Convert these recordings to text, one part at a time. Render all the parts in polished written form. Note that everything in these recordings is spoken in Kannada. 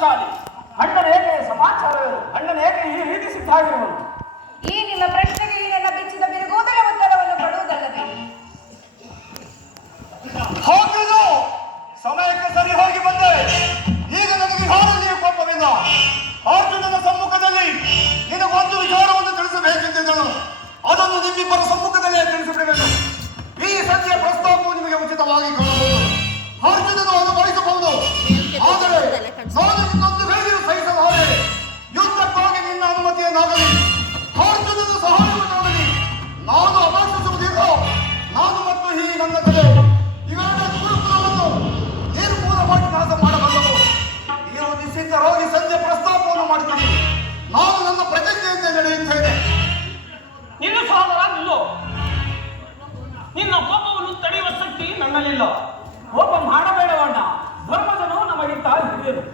ಪಾಂಚಾಲಿ, ಅಣ್ಣನೇಗೆ ಸಮಾಚಾರವೇನು? ಅಣ್ಣನೇಗೆ ಈ ರೀತಿ ಸಿದ್ಧಾಗಿರುವನು? ಈ ನಿಮ್ಮ ಪ್ರಶ್ನೆಗೆ ಈ ನನ್ನ ಬೆಚ್ಚಿದ ಬಿರುಗೋದಲ ಉತ್ತರವನ್ನು ಕೊಡುವುದಲ್ಲವೇ? ಹೋಗುದು ಸಮಯಕ್ಕೆ ಸರಿ ಹೋಗಿ ಬಂದೆ. ಈಗ ನನಗೆ ಯಾರಲ್ಲಿಯೂ ಕೋಪವಿಲ್ಲ. ಅರ್ಜುನನ ಸಮ್ಮುಖದಲ್ಲಿ ನಿನಗೊಂದು ವಿಚಾರವನ್ನು ತಿಳಿಸಬೇಕೆಂದಿದ್ದನು. ಅದನ್ನು ನಿಮ್ಮಿಬ್ಬರ ಸಮ್ಮುಖದಲ್ಲೇ ತಿಳಿಸಿಬಿಡಬೇಕು. ಈ ಸಂಜೆಯ ಪ್ರಸ್ತಾಪವು ನಿಮಗೆ ಉಚಿತವಾಗಿ ಕಾಣಬಹುದು. ಅರ್ಜುನನು ಅದು ಬಯಸಬಹುದು, ಆದರೆ ನಾನು ಇನ್ನೊಂದು ವೇಳೆಯೂ ಸಹಿಸಲಾರೆ. ಯುದ್ಧಕ್ಕಾಗಿ ನಿನ್ನ ಅನುಮತಿಯನ್ನಾಗಲಿ ಅರ್ಜುನನ ಸಹಾಯವನ್ನಾಗಲಿ ನಾನು ಅಪೇಕ್ಷಿಸುವುದಿಲ್ಲ. ನಾನು ಮತ್ತು ಈ ನನ್ನ ಕಲೆ ಇವೆರಡ ಗುರುಕುಲವನ್ನು ನಿರ್ಮೂಲವಾಗಿ ನಾಶ ಮಾಡಬಲ್ಲವು. ನೀವು ನಿಶ್ಚಿತರಾಗಿ ಸಂಜೆ ಪ್ರಸ್ತಾಪವನ್ನು ಮಾಡುತ್ತೀನಿ. ನಾನು ನನ್ನ ಪ್ರತಿಜ್ಞೆಯಂತೆ ನಡೆಯುತ್ತೇನೆ. ನಿನ್ನ ಸಹೋದರ ನಿಲ್ಲು. ನಿನ್ನ ಕೋಪವನ್ನು ತಡೆಯುವ ಶಕ್ತಿ ನನ್ನಲ್ಲಿಲ್ಲ. ಕೋಪ ಮಾಡಬೇಡವಣ್ಣ. ಧರ್ಮಜನು ನಮಗಿಂತ ಹಿರಿಯರು.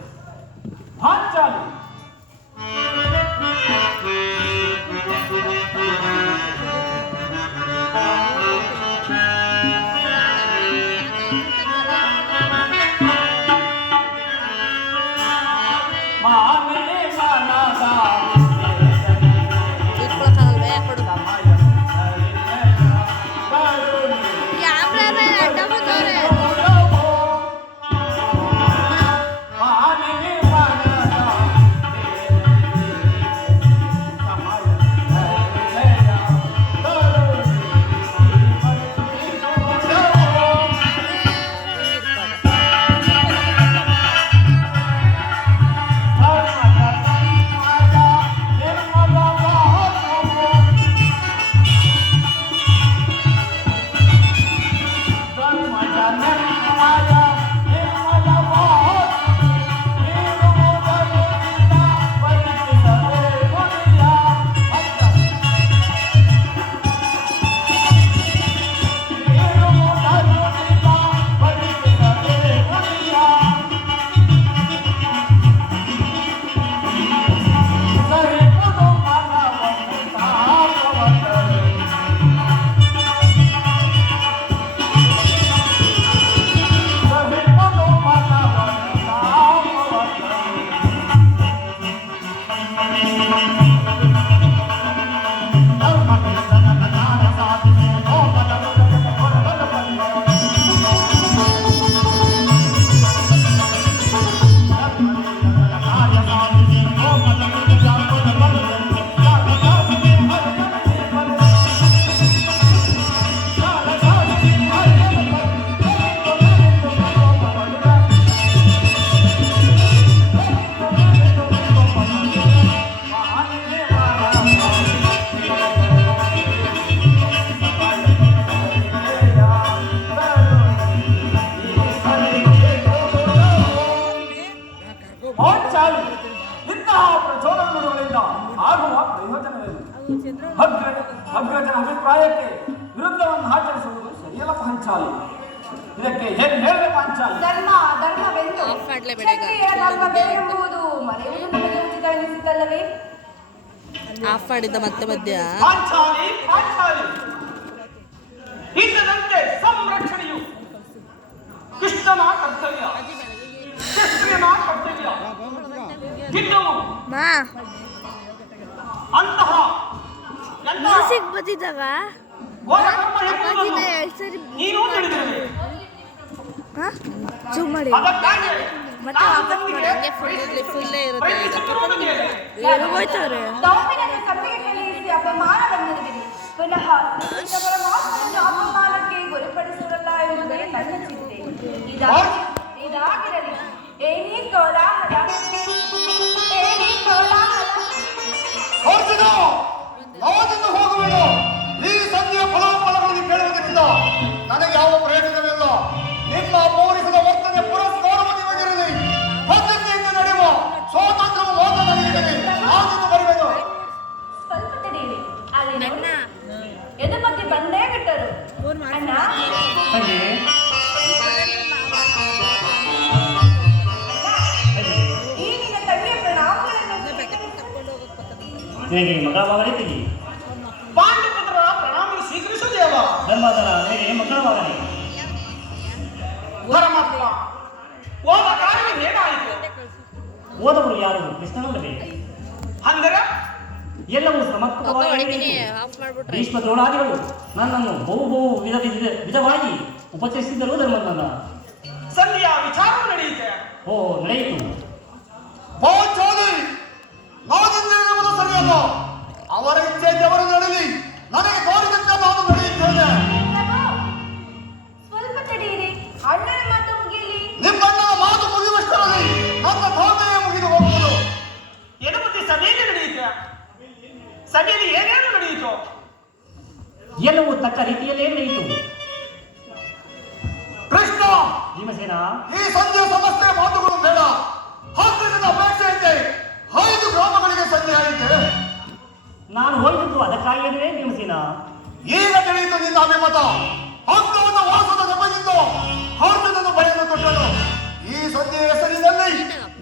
ಪಾಂಚಾಲಿ, ಇಂತಹ ಪ್ರಚೋದನೆಗಳಿಂದ ಆಗುವ ಪ್ರಯೋಜನವೇನು? ಅಗ್ರಜನ ಅಭಿಪ್ರಾಯಕ್ಕೆ ವಿರುದ್ಧವನ್ನು ಆಚರಿಸುವುದು ಸರಿಯಲ್ಲ ಪಾಂಚಾಲಿ. ಇದಕ್ಕೆ ಏನು ಹೇಳಿದೆ ಪಾಂಚಾಲಿ? ಧರ್ಮವೆಂದು ಕ್ಷತ್ರಿಯರ ಧರ್ಮವೆಂಬುದು ಮರೆಯುವುದು ನಮಗೆ ಉಚಿತವೆನಿಸಿದ್ದಲ್ಲವೇ? ಆಫ್ ಮಾಡಿದ್ದ ಮತ್ತೆ ಮಧ್ಯ ಪಾಂಚಾಲಿ, ಇಲ್ಲದಂತೆ ಸಂರಕ್ಷಣೆಯು ಕೃಷ್ಣನ ಕರ್ತವ್ಯ, ಕ್ಷತ್ರಿಯನ ಕರ್ತವ್ಯ. ಅಂತಹ ಮ್ಯೂಸಿಕ್ ಬದಿದಾಗ ನೀನು ತಿಳಿದಿರಲಿ. ಜೂಮ್ ಮಾಡಿ ಮತ್ತೆ ವಾಪಸ್ ಮಾಡಿ. ಹಂಗೆ ಫುಲ್ಲೇ ಇರುತ್ತೆ. ಹೋಯ್ತವ್ರೆ ದೌರ್ಮಿನನ್ನು ಕತ್ತಿಗೆ ಕಳುಹಿಸಿ ಅಪಮಾನವನ್ನುವಿರಿ. ಪುನಃ ಪರಮಾತ್ಮನನ್ನು ಅಪಮಾನಕ್ಕೆ ಗುರಿಪಡಿಸಿರಲ್ಲ ಎಂಬುದೇ ನನ್ನ ಚಿಂತೆ. ಇದಾಗಿರಲಿ. ಏನಿ ಕೋಲಾಹಲ, ಏನಿ ಕೋಲಾಹಲ. ಅರ್ಜುನ, ನಾವಿನ್ನು ಹೋಗುವೆನು. ಈ ಸಂಧಿಯ ಫಲಾಫಲಗಳನ್ನು ಕೇಳುವುದಕ್ಕಿಂತ ನನಗೆ ಯಾವ ಪ್ರಯೋಜನವಿಲ್ಲ. ನಿಮ್ಮ ಪೌರಿಸದ ವರ್ತನೆ ಪುರಸ್ಕಾರವನ್ನು ನಿಮಗಿರಲಿ. ಪ್ರತಿಜ್ಞೆಯಿಂದ ನಡೆಯುವ ಸ್ವಾತಂತ್ರ್ಯವು ಮಾತ್ರ ನನಗಿರಲಿ. ನಾನು ಬರಬೇಕು. ಸ್ವಲ್ಪ ತಡೆಯಿರಿ. ಅಲ್ಲಿ ನೋಡಿ, ಎದು ಬಗ್ಗೆ ಬಂದೇ ಬಿಟ್ಟರು. ಅಣ್ಣ, ಈ ನಿನ್ನ ತಂಗಿಯ ಪ್ರಣಾಮಗಳನ್ನು ಹೇಗೆ ಮಗ ಮಗನಿಗೆ ಪಾಂಡವರ ಪ್ರಣಾಮ ಸ್ವೀಕರಿಸುವುದೇವ? ಧರ್ಮಧರ ಹೇಗೆ ಮಕ್ಕಳ ಮಗನಿಗೆ ಪರಮಾತ್ಮ, ಹೋದ ಕಾರ್ಯ ಏನಾಯಿತು? ಹೋದವರು ಯಾರು ಕೃಷ್ಣನಲ್ಲವೇ? ಅಂದರೆ ಎಲ್ಲವೂ ಹೊಡಿತೀನಿ ಸಮರ್ಪಕವಾಗಿ ಆಫ್ ಮಾಡ್ಬಿಟ್ರೆ ಭೀಷ್ಮ ದ್ರೋಣಾದಿಗಳು ನನ್ನನ್ನು ಬಹು ವಿಧವಾಗಿ ಉಪಚರಿಸಿದರು ಧರ್ಮನ. ಸಂಧಿಯ ವಿಚಾರ ನಡೆಯುತ್ತೆ. ಓ ನಡೆಯಿತು. ಪಾಂಚಾಲಿ ನಾನಿಂದಿರುವುದು ಸರಿಯಲ್ಲ. ಅವರ ಇಚ್ಛೆಗೆ ಅವರು ನಡೆಯಲಿ. ನನಗೆ ತೋರಿದಂತೆ ನಾನು ನಡೆಯುತ್ತೇನೆ. ಸ್ವಲ್ಪ ತಡೆಯಿರಿ, ಅಣ್ಣನ ಮಾತು ಮುಗಿಯಲಿ. ನಿಮ್ಮಣ್ಣನ ಮಾತು ಮುಗಿಯುವಷ್ಟರಲ್ಲಿ ನನ್ನ ತಾಳ್ಮೆಯೇ ಮುಗಿದು ಹೋಗುವುದು. ಎಡಬುದ್ಧಿ ಸಭೆಯಲ್ಲಿ ನಡೆಯುತ್ತೆ. ಸಭೆಯಲ್ಲಿ ಏನೇನು ನಡೆಯಿತು? ಎಲ್ಲವೂ ತಕ್ಕ ರೀತಿಯಲ್ಲೇ ನಡೆಯಿತು. ಕೃಷ್ಣ, ಭೀಮಸೇನ, ಈ ಸಂಜೆ ಸಮಸ್ಯೆ ಮಾತುಗಳು ಬೇಡ. ಹತ್ತಿರದ ಅಪೇಕ್ಷೆಯಂತೆ 5 ಗ್ರಾಮಗಳಿಗೆ ಸಂಜೆ ಆಯಿತೆ. ನಾನು ಹೋಯಿತು ಅದಕ್ಕಾಗಿಯೇ ಭೀಮಸೇನ. ಈಗ ತಿಳಿಯಿತು ನಿನ್ನ ಅಭಿಮತ. ಹತ್ತವನ್ನು ವಾಸದ ನೆಪದಿಂದ ಅರ್ಜುನನ ಭಯನ್ನು ತೊಟ್ಟನು. ಈ ಸಂಜೆಯ ಹೆಸರಿನಲ್ಲಿ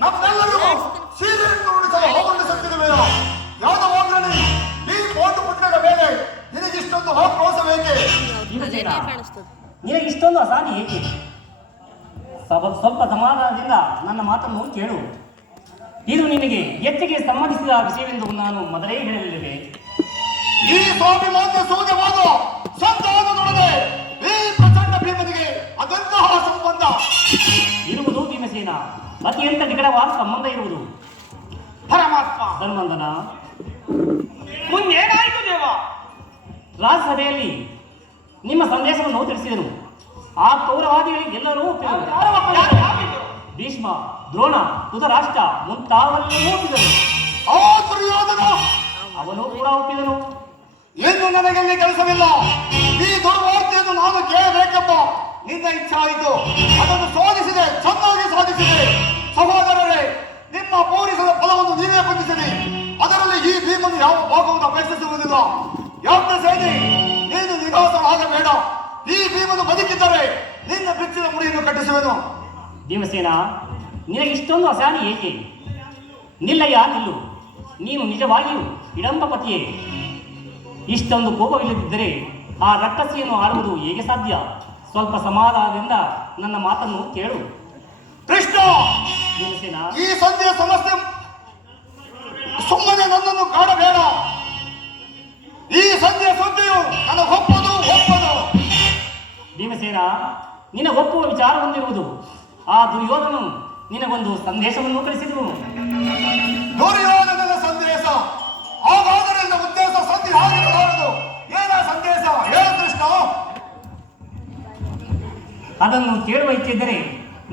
ನಮ್ಮೆಲ್ಲರಿಗೂ ಸೀರೆಯನ್ನು ಉಳಿಸಲು ಹೋಗಣಿಸುತ್ತಿರುವೆಯೋ? ಯಾದವಾಗ್ರನಿ ಈ ಕೋಟು ಪುಟ್ಟದ ಮೇಲೆ ನಿನಗಿಷ್ಟೊಂದು ಆಕ್ರೋಶ ಬೇಕೆ? ಭೀಮಸೇನ, ಕಾಣಿಸ್ತದೆ. ನಿನಗೆ ಇಷ್ಟೊಂದು ಅಸಹನೆ ಏಕೆ? ಸ್ವಲ್ಪ ಸಮಾಧಾನದಿಂದ ನನ್ನ ಮಾತನ್ನು ಕೇಳು. ಇದು ನಿನಗೆ ಹೆಚ್ಚಿಗೆ ಸಂಬಂಧಿಸಿದ ವಿಷಯವೆಂದು ನಾನು ಮೊದಲೇ ಹೇಳಲಿಲ್ಲವೇ? ಈ ಸ್ವಾಭಿಮಾನ್ಯ ಸೂರ್ಯವಾದ ಸಂತಾನದೊಡನೆ ಈ ಪ್ರಚಂಡ ಭೀಮನಿಗೆ ಅದಂತಹ ಸಂಬಂಧ ಇರುವುದು ಭೀಮಸೇನ. ಅತ್ಯಂತ ನಿಕಟವಾದ ಸಂಬಂಧ ಇರುವುದು. ಪರಮಾತ್ಮ, ಧರ್ಮಂದನ, ಮುಂದೇನಾಯಿತು ದೇವ? ರಾಜ್ಯಸಭೆಯಲ್ಲಿ ನಿಮ್ಮ ಸಂದೇಶವನ್ನು ತಿಳಿಸಿದನು. ಆ ಕೌರವಾದಿಗಳಿಗೆ ಎಲ್ಲರೂ ಒಪ್ಪಿದರು. ಯಾರಿದ್ರು? ಭೀಷ್ಮ, ದ್ರೋಣ, ಧೃತರಾಷ್ಟ್ರ ಮುಂತಾದವರೆಲ್ಲರೂ ಒಪ್ಪಿದರು. ಆ ದುರ್ಯೋಧನ ಅವನು ಕೂಡ ಒಪ್ಪಿದನು. ಇನ್ನು ನನಗೆಲ್ಲಿ ಕೆಲಸವಿಲ್ಲ. ಈ ದುರ್ವಾರ್ತೆಯನ್ನು ನಾನು ಕೇಳಬೇಕೆಂಬ ನಿನ್ನ ಇಚ್ಛೆ ಆಯಿತು. ಅದನ್ನು ಸಾಧಿಸಿದೆ, ಚೆನ್ನಾಗಿ ಸಾಧಿಸಿದೆ. ಸಹೋದರರೇ, ನಿಮ್ಮ ಪೌರಿಸದ ಫಲವನ್ನು ನೀವೇ ಬಂಧಿಸಿರಿ. ಅದರಲ್ಲಿ ಈ ಭೀಮನು ಯಾವ ಭಾಗವನ್ನು ಅಪೇಕ್ಷಿಸುವುದಿಲ್ಲ. ಯಾಕೆ ಸೇನೆ, ನೀನು ನಿರಾಸರಾಗಬೇಡ. ಈ ಭೀಮನು ಬದುಕಿದ್ದರೆ ನಿನ್ನ ಬಿಚ್ಚಿನ ಮುಡಿಯನ್ನು ಕಟ್ಟಿಸುವೆನು. ಭೀಮಸೇನ, ನಿನಗೆ ಇಷ್ಟೊಂದು ಅಸಹನೆ ಏಕೆ? ನಿಲ್ಲಯ್ಯ, ನಿಲ್ಲು. ನೀನು ನಿಜವಾಗಿಯೂ ಇಡಂಬಪತಿಯೇ. ಇಷ್ಟೊಂದು ಕೋಪವಿಲ್ಲದಿದ್ದರೆ ಆ ರಕ್ಕಸಿಯನ್ನು ಆಡುವುದು ಹೇಗೆ ಸಾಧ್ಯ? ಸ್ವಲ್ಪ ಸಮಾಧಾನದಿಂದ ನನ್ನ ಮಾತನ್ನು ಕೇಳು. ಕೃಷ್ಣ, ಭೀಮಸೇನ, ಈ ಸಂಜೆಯ ಸಮಸ್ಯೆ ಸುಮ್ಮನೆ ನನ್ನನ್ನು ಕಾಡಬೇಡ. ಈ ಸಂಜೆಯ ಸುದ್ದಿಯು ನನಗೊಪ್ಪದು ಒಪ್ಪದು. ಭೀಮಸೇನ, ನಿನ್ನ ಒಪ್ಪುವ ವಿಚಾರ ಹೊಂದಿರುವುದು. ಆ ದುರ್ಯೋಧನನು ನಿನಗೊಂದು ಸಂದೇಶವನ್ನು ಕಳಿಸಿದನು. ದುರ್ಯೋಧನನ ಸಂದೇಶ? ಹಾಗಾದರೆ ನನ್ನ ಉದ್ದೇಶ ಸಂಧಿ ಆಗಿರಬಾರದು. ಏನ ಸಂದೇಶ ಹೇಳು ಕೃಷ್ಣ. ಅದನ್ನು ಕೇಳುವ ಇಚ್ಛೆಯಿದ್ದರೆ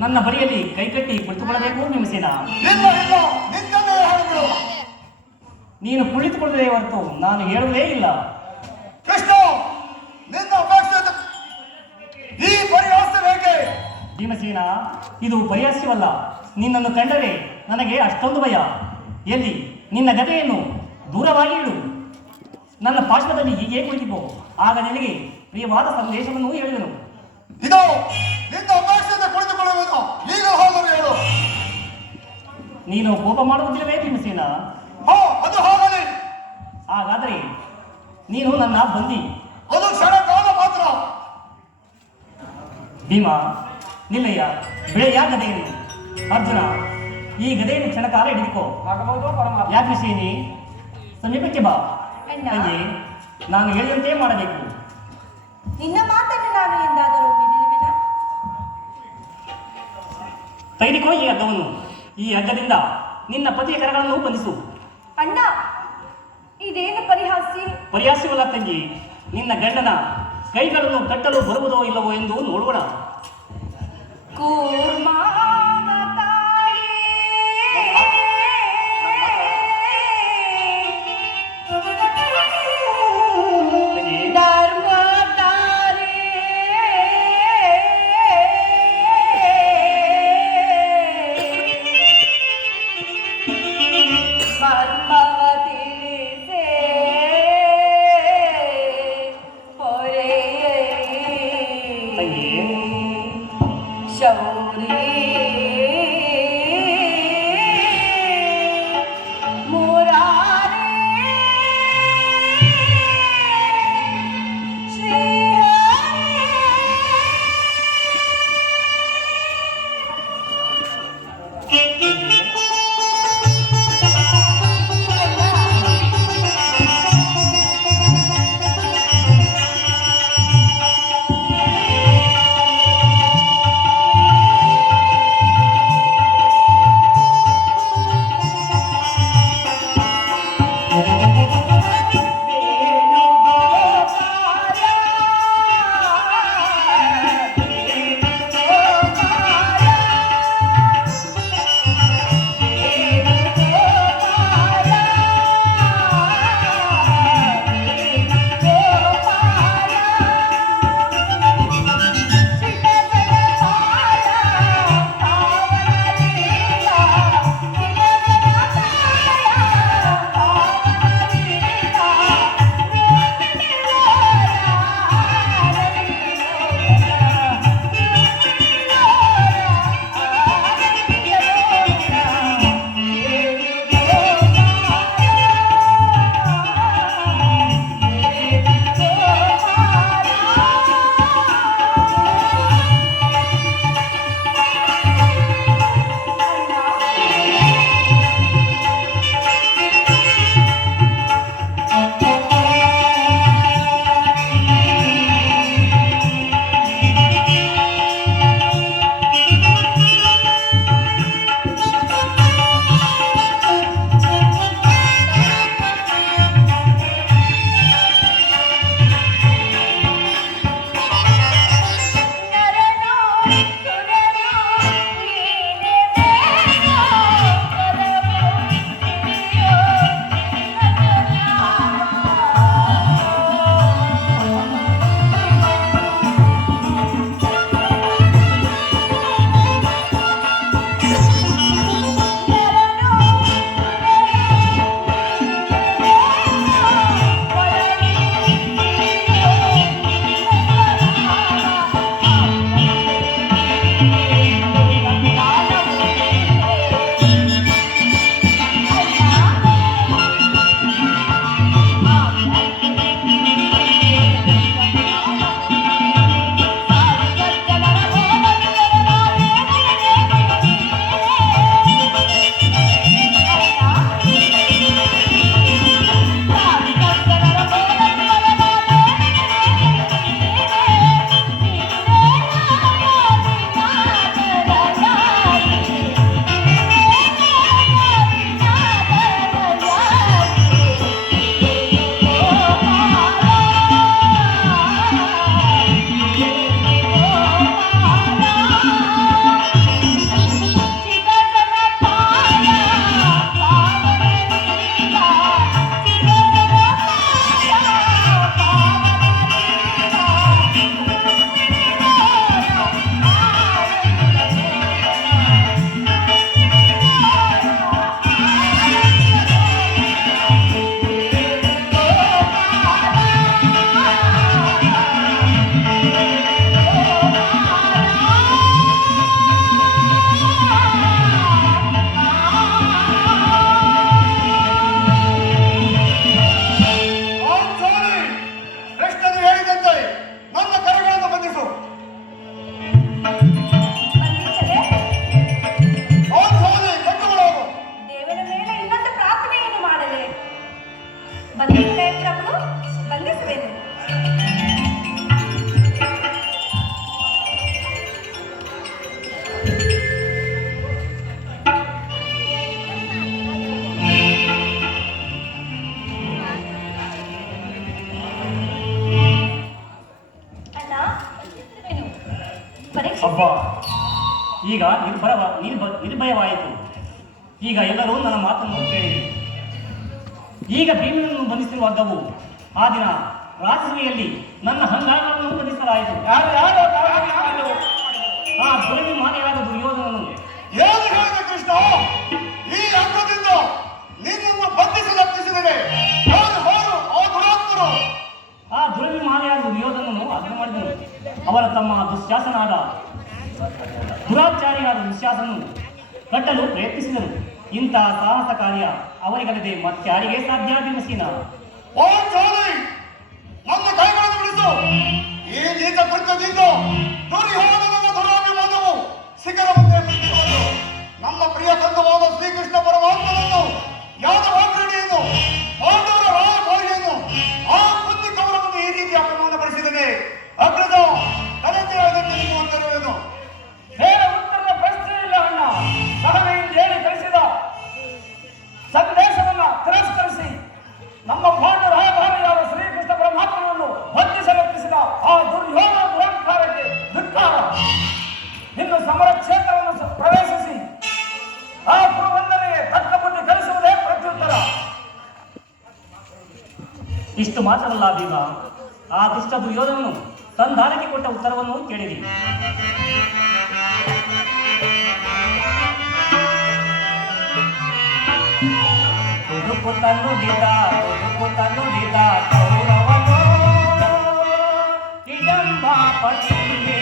ನನ್ನ ಬಳಿಯಲ್ಲಿ ಕೈಕಟ್ಟಿ ಕುಳಿತುಕೊಳ್ಳಬೇಕು ಭೀಮಸೇನ. ಇಲ್ಲ ಇಲ್ಲ, ನಿನ್ನನ್ನೇ ಹೇಳಿಬಿಡು. ನೀನು ಕುಳಿತುಕೊಳ್ಳದೆ ಹೊರತು ನಾನು ಹೇಳುವುದೇ ಇಲ್ಲ. ಕೃಷ್ಣ, ನಿನ್ನ ಅಪೇಕ್ಷೆ ಈ ಪರಿಹಾಸ ಬೇಕೆ? ಭೀಮಸೇನ, ಇದು ಪರಿಹಾಸ್ಯವಲ್ಲ. ನಿನ್ನನ್ನು ಕಂಡರೆ ನನಗೆ ಅಷ್ಟೊಂದು ಭಯ. ಎಲ್ಲಿ ನಿನ್ನ ಗದೆಯನ್ನು ದೂರವಾಗಿ ಇಡು. ನನ್ನ ಪಾರ್ಶ್ವದಲ್ಲಿ ಹೀಗೆ ಕುಳಿತಿಕೋ. ಆಗ ನಿನಗೆ ಪ್ರಿಯವಾದ ಸಂದೇಶವನ್ನು ಹೇಳಿದನು. ಇದು ನಿನ್ನ ಅಪೇಕ್ಷೆಯಿಂದ ಕುಳಿತುಕೊಳ್ಳುವುದು. ಈಗ ಹೋದರೂ ಹೇಳು. ನೀನು ಕೋಪ ಮಾಡುವುದಿಲ್ಲವೇ ಭೀಮಸೇನ? ಅದು ಹೋಗಲಿ. ಹಾಗಾದರೆ ನೀನು ನನ್ನ ಬಂದಿ. ಅದು ಕ್ಷಣ ಕಾಲ ಮಾತ್ರ. ಭೀಮ, ನಿಲ್ಲಯ್ಯ, ಬೆಳೆಯ ಗದೆಯನ್ನು. ಅರ್ಜುನ, ಈ ಗದೆಯನ್ನು ಕ್ಷಣಕಾಲ ಹಿಡಿದುಕೋ. ಆಗಬಹುದು ಪರಮಾತ್ಮ. ಯಾಕೆ ಸೇನಿ, ಸಮೀಪಕ್ಕೆ ಬಾ. ಅಣ್ಣ. ತಂಗಿ, ನಾನು ಹೇಳಿದಂತೆ ಮಾಡಬೇಕು. ನಿನ್ನ ಮಾತನ್ನು ನಾನು ಎಂದಾದರೂ ಮೀರಿರುವೆನ? ತೆಗೆದುಕೋ ಈ ಹಗ್ಗವನ್ನು. ಈ ಹಗ್ಗದಿಂದ ನಿನ್ನ ಪತಿಯ ಕರಗಳನ್ನು ಬಂಧಿಸು. ಅಣ್ಣ, ಇದೇನು ಪರಿಹಾಸ್ಯ? ಪರಿಹಾಸ್ಯವಲ್ಲ ತಂಗಿ. ನಿನ್ನ ಗಂಡನ ಕೈಗಳನ್ನು ಕಟ್ಟಲು ಬರುವುದೋ ಇಲ್ಲವೋ ಎಂದು ನೋಡೋಣ. ಬಂಧಿಸಲೇ? ಪಾಂಚಾಲಿ ಕಟ್ಟುಗಳಾಗು. ದೇವರ ಮೇಲೆ ಇನ್ನೊಂದು ಪ್ರಾರ್ಥನೆಯನ್ನು ಮಾಡಲೇ? ಬಂಧಿಸಲೇ ಪ್ರಭು? ಬಂಧಿಸುವೆನು. ಅಣ್ಣ, ಏನು? ಪರೀಕ್ಷೆ ಅಬ್ಬಾ, ಈಗ ನಿರ್ಭಯವಾಯಿತು. ಈಗ ಎಲ್ಲರೂ ನನ್ನ ಮಾತನ್ನು ಕೇಳಿರಿ. ಈಗ ಭೀಮನನ್ನು ಬಂಧಿಸಿರುವ ಹಗ್ಗವು ಆ ದಿನ ರಾತ್ರಿಯಲ್ಲಿ ನನ್ನ ಹಂಗಾರಗಳನ್ನು ಬಂಧಿಸಲಾಯಿತು. ಆ ದುರವಿ ಮಾನೆಯಾದ ದುರ್ಯೋಧನನು ಏನು ಹೇಳಿದೆ ಕೃಷ್ಣ? ಈ ಹಗ್ಗದಿಂದ ನಿನ್ನನ್ನು ಬಂಧಿಸಲಪ್ಪಿಸಿದರೆ ಯಾರು ಆ ದುರಾತ್ಮರು? ಆ ದುರಭಿಮಾನಿಯಾದ ದುರ್ಯೋಧನನು ಅರ್ಥ ಮಾಡಿದನು. ಅವರ ತಮ್ಮ ದುಶ್ಯಾಸನಾದ ದುರಾಚಾರಿಯಾದ ದುಶ್ಯಾಸನನು ಕಟ್ಟಲು ಪ್ರಯತ್ನಿಸಿದನು. ಇಂತಹ ಸಾಹಸ ಕಾರ್ಯ ಅವರಿಗಲ್ಲದೆ ಮತ್ತಾರಿಗೆ ಸಾಧ್ಯ? ಭೀಮಸೇನ, ಪಾಂಚಾಲಿ ನನ್ನ ಕೈಗಳನ್ನು ಬಿಡಿಸು. ಈ ನೀಚ ಕೃತ್ಯದಿಂದ ದುರ್ಯೋಧನನ ದುರಾಭಿಮಾನವು ಶಿಖರ ಮುಂದೆ ನಿಂತಿರುವುದು. ನಮ್ಮ ಪ್ರಿಯ ಬಂಧುವಾದ ಶ್ರೀಕೃಷ್ಣ ಪರಮಾತ್ಮನನ್ನು, ಯಾದವಾಗ್ರಣಿಯನ್ನು, ಪಾಂಡವರ ರಾಯಭಾರಿಯನ್ನು, ಆ ಕುಂದಿ ಕೌರವವನ್ನು ಈ ರೀತಿ ಅಪಮಾನಪಡಿಸಿದ್ದೇನೆ. ಅಗ್ರಜ ತಲೆತೆಯಾದಂತೆ ನಿಮ್ಮ ಉತ್ತರವೇನು? ಬೇರೆ ಉತ್ತರದ ಪ್ರಶ್ನೆ ಇಲ್ಲ ಅಣ್ಣ. ಸಹನೆಯಿಂದ ಹೇಳಿ ಕಳಿಸಿದ ಸಂದೇಶವನ್ನ ತಿರಸ್ಕರಿಸಿ ನಮ್ಮ ಪಾಂಡವ ರಾಯಭಾರಿಯಾದ ಶ್ರೀಕೃಷ್ಣ ಪರಮಾತ್ಮನನ್ನು ಬಂಧಿಸಲೆತ್ತಿಸಿದ ಆ ದುರ್ಯೋಧನ ದುರಂಕಾರಕ್ಕೆ ಧಿಕ್ಕಾರ. ಇನ್ನು ಸಮರ ಕ್ಷೇತ್ರವನ್ನು ಪ್ರವೇಶಿಸಿ ಆ ಕುರುವಂದರಿಗೆ ತಕ್ಕ ಬುದ್ಧಿ ಕಲಿಸುವುದೇ ಪ್ರತ್ಯುತ್ತರ. ಇಷ್ಟು ಮಾತ್ರವಲ್ಲ ಭೀಮ, ಆ ದುಷ್ಟ ದುರ್ಯೋಧನನು ತಂದಾನಕ್ಕೆ ಕೊಟ್ಟ ಉತ್ತರವನ್ನು ಕೇಳಿರಿ. ತುಡುಕು ತನ್ನುಡಿದ ಕೌರವನೋ ಇಡಂಬ ಪಟ್ಟಿಯೇ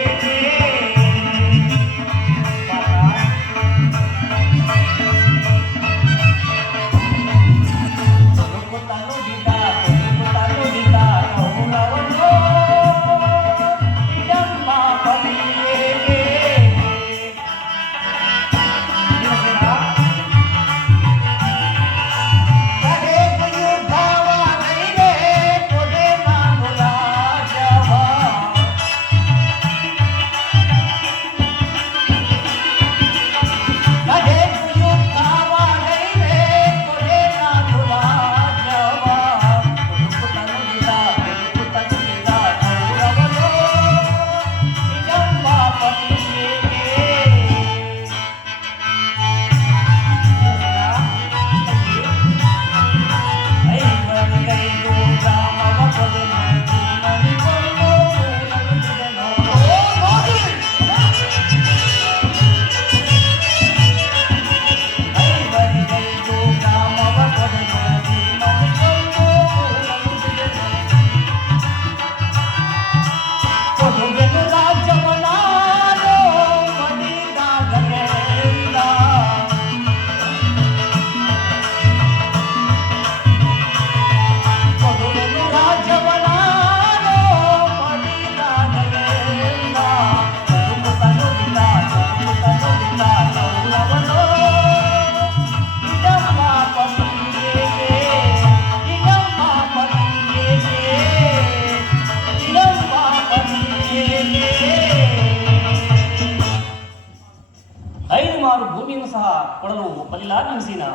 ಭೂಮಿಯನ್ನು ಸಹ ಕೊಡಲು ಒಪ್ಪಲಿಲ್ಲ ಭೀಮಸೇನ.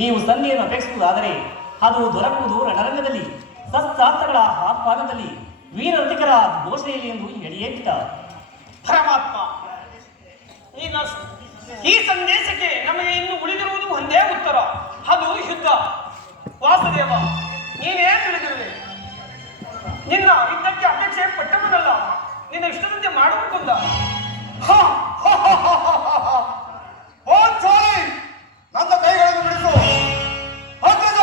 ನೀವು ಸಂಧಿಯನ್ನು ಅಪೇಕ್ಷಿಸುವುದಾದರೆ ಅದು ದೊರಕುವುದು ರಣರಂಗದಲ್ಲಿ, ಶಸ್ತ್ರಾಸ್ತ್ರಗಳ ಆಹ್ವಾನದಲ್ಲಿ, ವೀರ ರತಿಕರ ಘೋಷಣೆಯಲ್ಲಿ ಎಂದು ಹೇಳಿಯೇ ಬಿಟ್ಟ. ಪರಮಾತ್ಮ, ಈಗ ಈ ಸಂದೇಶಕ್ಕೆ ನಮಗೆ ಇನ್ನು ಉಳಿದಿರುವುದು ಒಂದೇ ಉತ್ತರ, ಅದು ಯುದ್ಧ. ವಾಸುದೇವ, ನೀನೇ ತಿಳಿದಿರುವೆ. ನಿನ್ನ ಯುದ್ಧಕ್ಕೆ ಅಪೇಕ್ಷೆ ಪಟ್ಟವನಲ್ಲ, ನಿನ್ನ ಇಷ್ಟದಂತೆ ಮಾಡುವುದೊಂದ. ಪಾಂಚಾಲಿ ನನ್ನ ಕೈಗಳನ್ನು ಬಿಡಿಸು. ಅಗ್ರಜ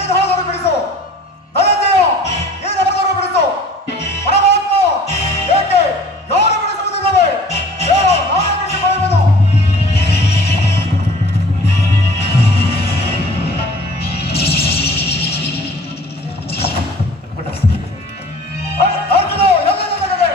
ಏನಾದರೂ ಬಿಡಿಸು. ಧನಂಜಯ ಏನಾದರೂ ಬಿಡಿಸು. ಪರಮಾತ್ಮ ಏಕೆ ಯಾರು ಬಿಡಿಸುವುದಿಲ್ಲವೇ? ಹೇಳೋ, ನಾನೇ ಬಿಡಿಸಿಕೊಳ್ಳುವೆನು. ಅರ್ಜುನ ಎಲ್ಲಿ ನಿನಗೆ?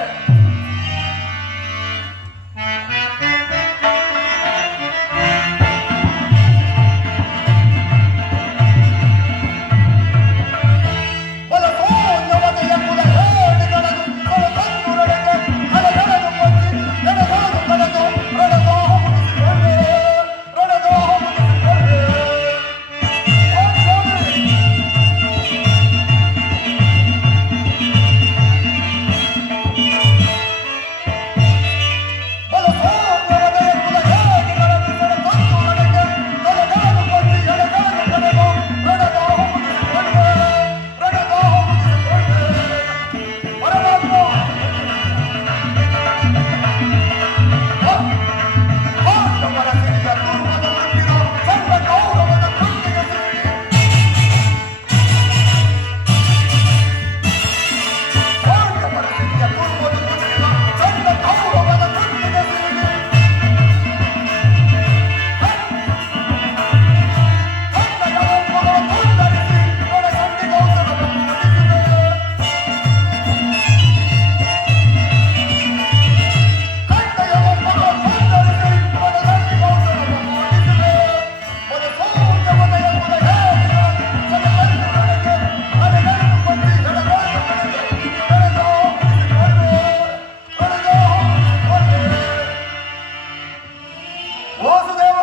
ವಾಸುದೇವ,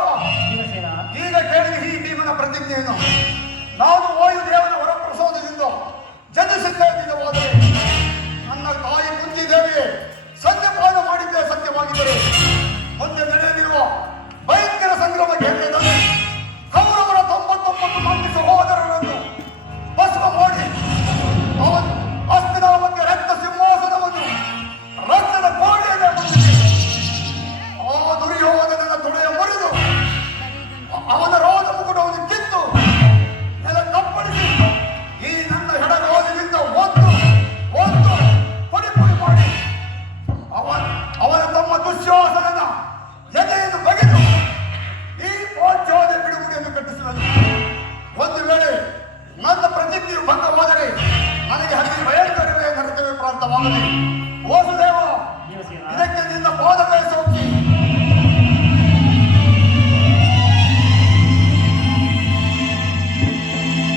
ಭೀಮಸೇನ, ಈಗ ಕೇಳಿದ ಈ ಭೀಮನ ಪ್ರತಿಜ್ಞೆಯನ್ನು ನಾನು ವಾಯುದೇವನ ವರಪ್ರಸಾದದಿಂದ ಜನಿಸಿದ್ದೇನೆ ಹೋದರೆ ನನ್ನ ತಾಯಿ ಕುಂತಿದೇವಿಗೆ ಸಂಧ್ಯಪಾನ ಮಾಡಿದ್ದೇ ಸತ್ಯವಾಗಿದ್ದರೆ ಮುಂದೆ ನಡೆಯಲಿರುವ ಭಯಂಕರ ಸಂಗ್ರಾಮಕ್ಕೆ ಹೆಜ್ಜೆದಲ್ಲಿ ಕೌರವರ 99 ಮಂದಿ ಸಹೋದರರನ್ನು ಭಸ್ಮ ಮಾಡಿ ಅವನು ಹಸ್ತಿನಾಮಕ್ಕೆ ರಕ್ತ ಸಿಂಹಾಸನವನ್ನು ರಕ್ತದ ಕೋಟೆಗೆ ಬಂದಿದೆ. ಆ ದುರ್ಯೋಧನನ ತೊಡೆಯ ಮುರಿದು ಅವನ ರೋದ ಮುಕುಟವನ್ನು ಕಿತ್ತು ನೆಲ ಕಪ್ಪಳಿಸಿ ಈ ನನ್ನ ಹೆಡಗೋಲಿನಿಂದ ಒಂದು ಪುಡಿ ಪುಡಿ ಮಾಡಿ ಅವನ ತಮ್ಮ ದುಶ್ಯಾಸನನ ಎದೆಯನ್ನು ಬಗೆದು ಈ ಪಾಂಚಾಲ ಬಿಡುಗಡೆಯನ್ನು ಕಟ್ಟಿಸುವುದು. ಒಂದು ವೇಳೆ ನನ್ನ ಪ್ರತಿಜ್ಞೆಯು ಭಂಗವಾದರೆ ನನಗೆ ಹತ್ತಿ ಭಯಂಕರವೇ ನರಕವೇ ಪ್ರಾಪ್ತವಾಗಲಿ. ವಾಸುದೇವ